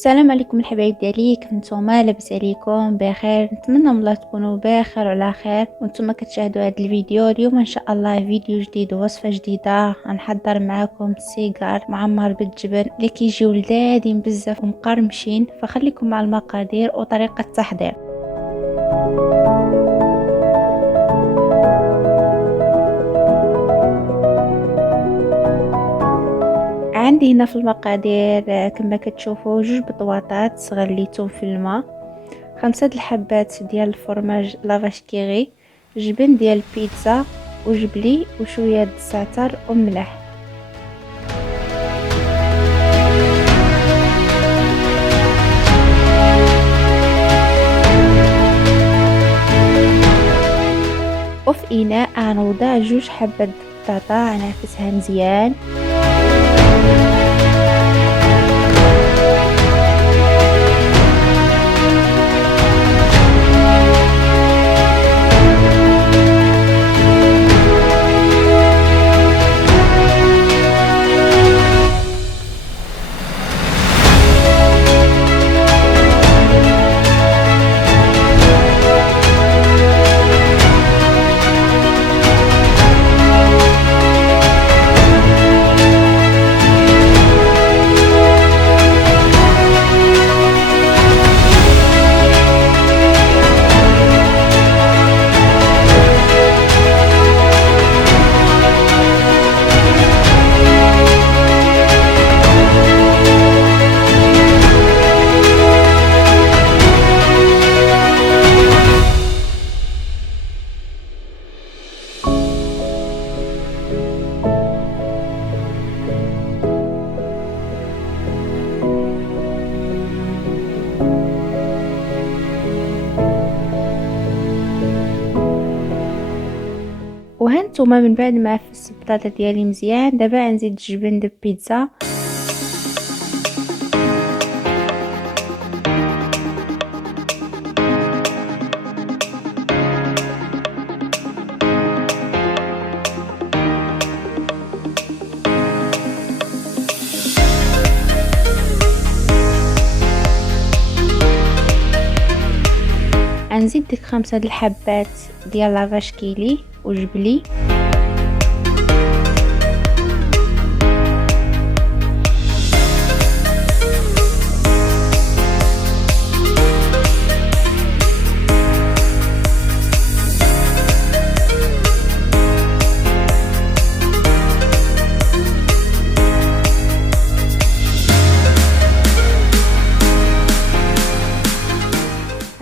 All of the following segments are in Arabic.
السلام عليكم الحبايب ديالي، كيف نتوما؟ لاباس عليكم بخير؟ نتمنى من الله تكونوا بخير وعلى خير وانتم كتشاهدوا هذا الفيديو. اليوم ان شاء الله فيديو جديد ووصفه جديده. غنحضر معكم سيجار معمر بالجبن اللي كيجيو لذاذين بزاف ومقرمشين، فخليكم مع المقادير وطريقه التحضير. عندي هنا في المقادير كما كتشوفوا 2 بطواطات غليتهم في الماء، 5 الحبات ديال الفرماج لافاش كيغي، جبن ديال البيتزا وجبلي وشويه د الزعتر وملح. وفي اناء غنوضع 2 حبات بطاطا غنعفسها مزيان. وهانتوما من بعد ما عفست البطاطا ديالي مزيان، دابا غنزيد الجبن د البيتزا. غنزيد ديك 5 د الحبات ديال لافاش كيلي وجبلي.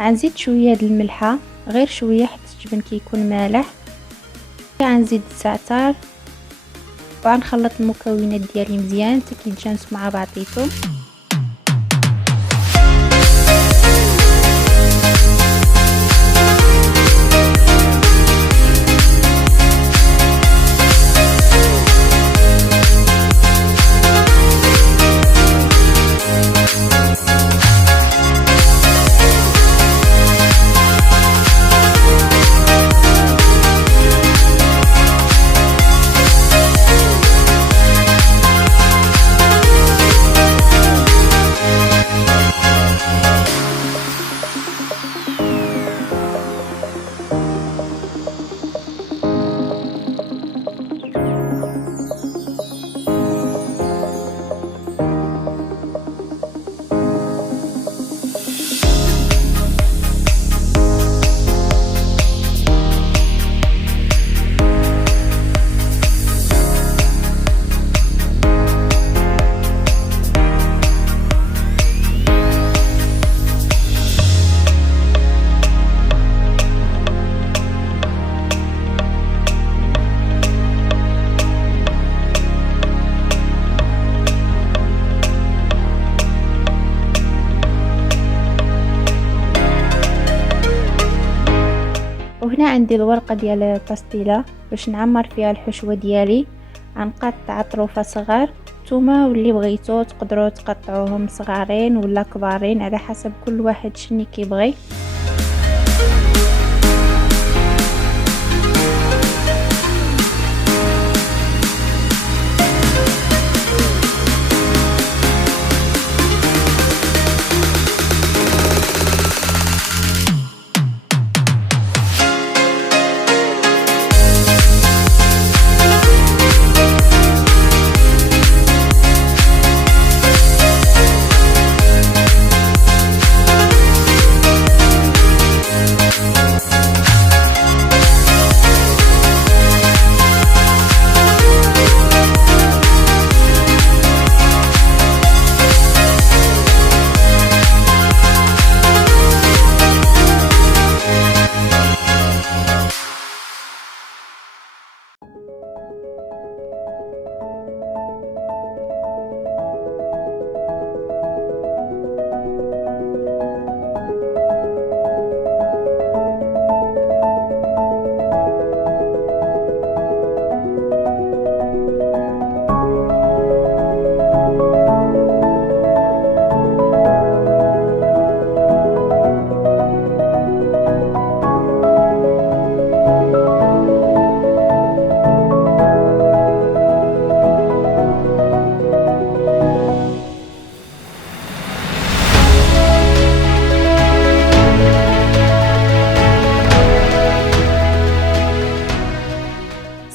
غنزيد شويه د الملحه، غير شويه حيت الجبن كيكون مالح. غنزيد الزعتر وغنخلط المكونات ديالي مزيان حتى كيتجانسوا مع بعضياتهم. وهنا عندي الورقه ديال الباستيلا باش نعمر فيها الحشوه ديالي. غنقطع طروفه صغار، نتوما واللي بغيتو تقدروا تقطعوهم صغارين ولا كبارين على حسب كل واحد شنو كيبغي.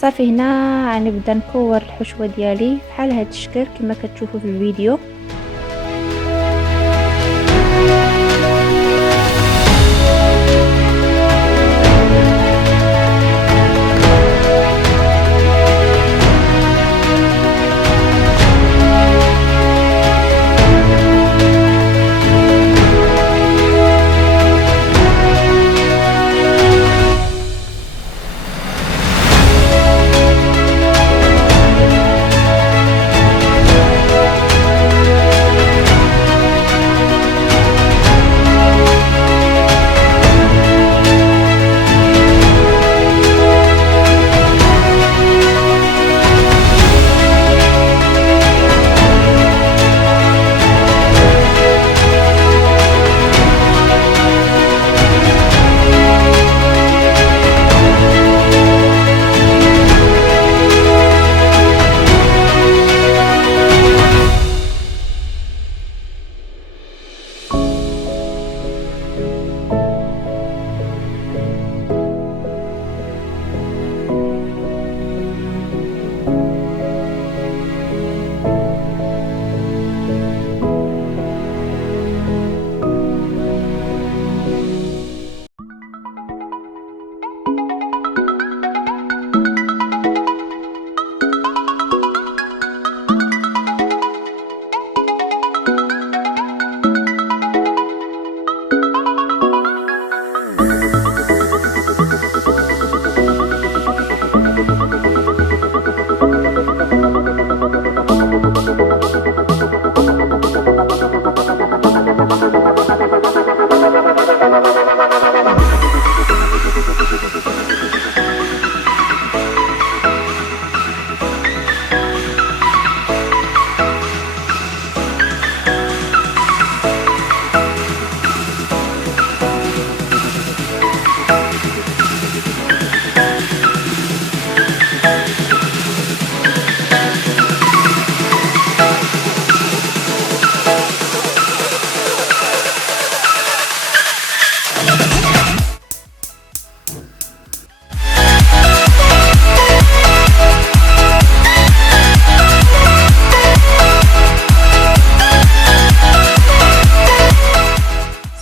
صافي هنا غنبدا نكور الحشوه ديالي بحال هاد الشكل كما كتشوفوا في الفيديو.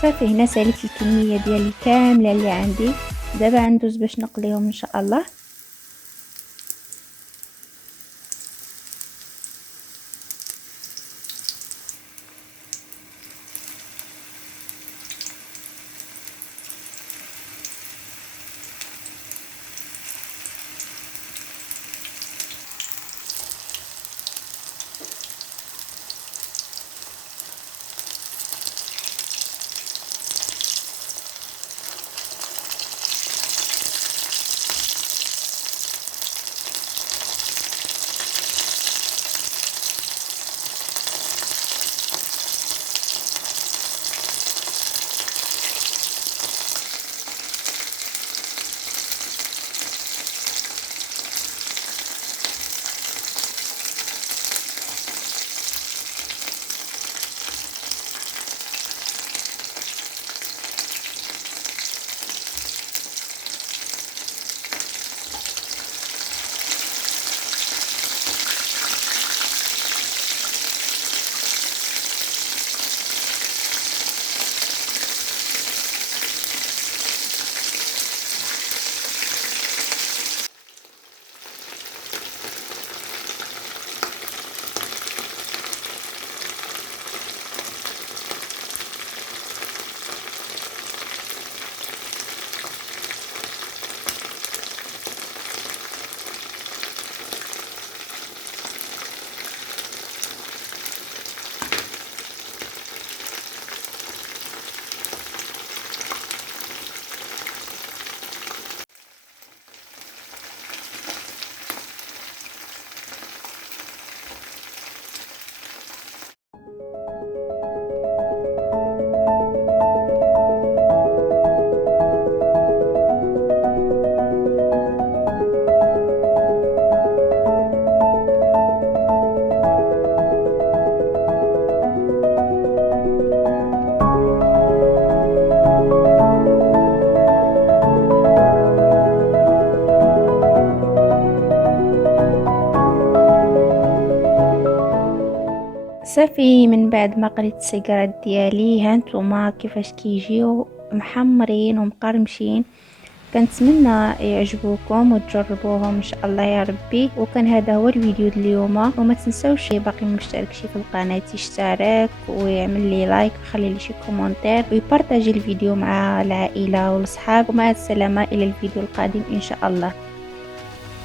صافي هنا ساليت الكميه ديالي كامله اللي عندي. دابا غندوز باش نقليهم ان شاء الله. صافي من بعد ما قريت السيكارات ديالي هانتوما كيفاش كيجيو محمرين ومقرمشين. كنتمنى يعجبوكم وتجربوهم ان شاء الله يا ربي. وكان هذا هو الفيديو ديال اليوم، وما تنساوش باقي مشترك شي في القناه يشترك ويعمل لي لايك ويخلي لي شي كومونتير ويبارطاجي الفيديو مع العائله والاصحاب. ومع السلامه الى الفيديو القادم ان شاء الله.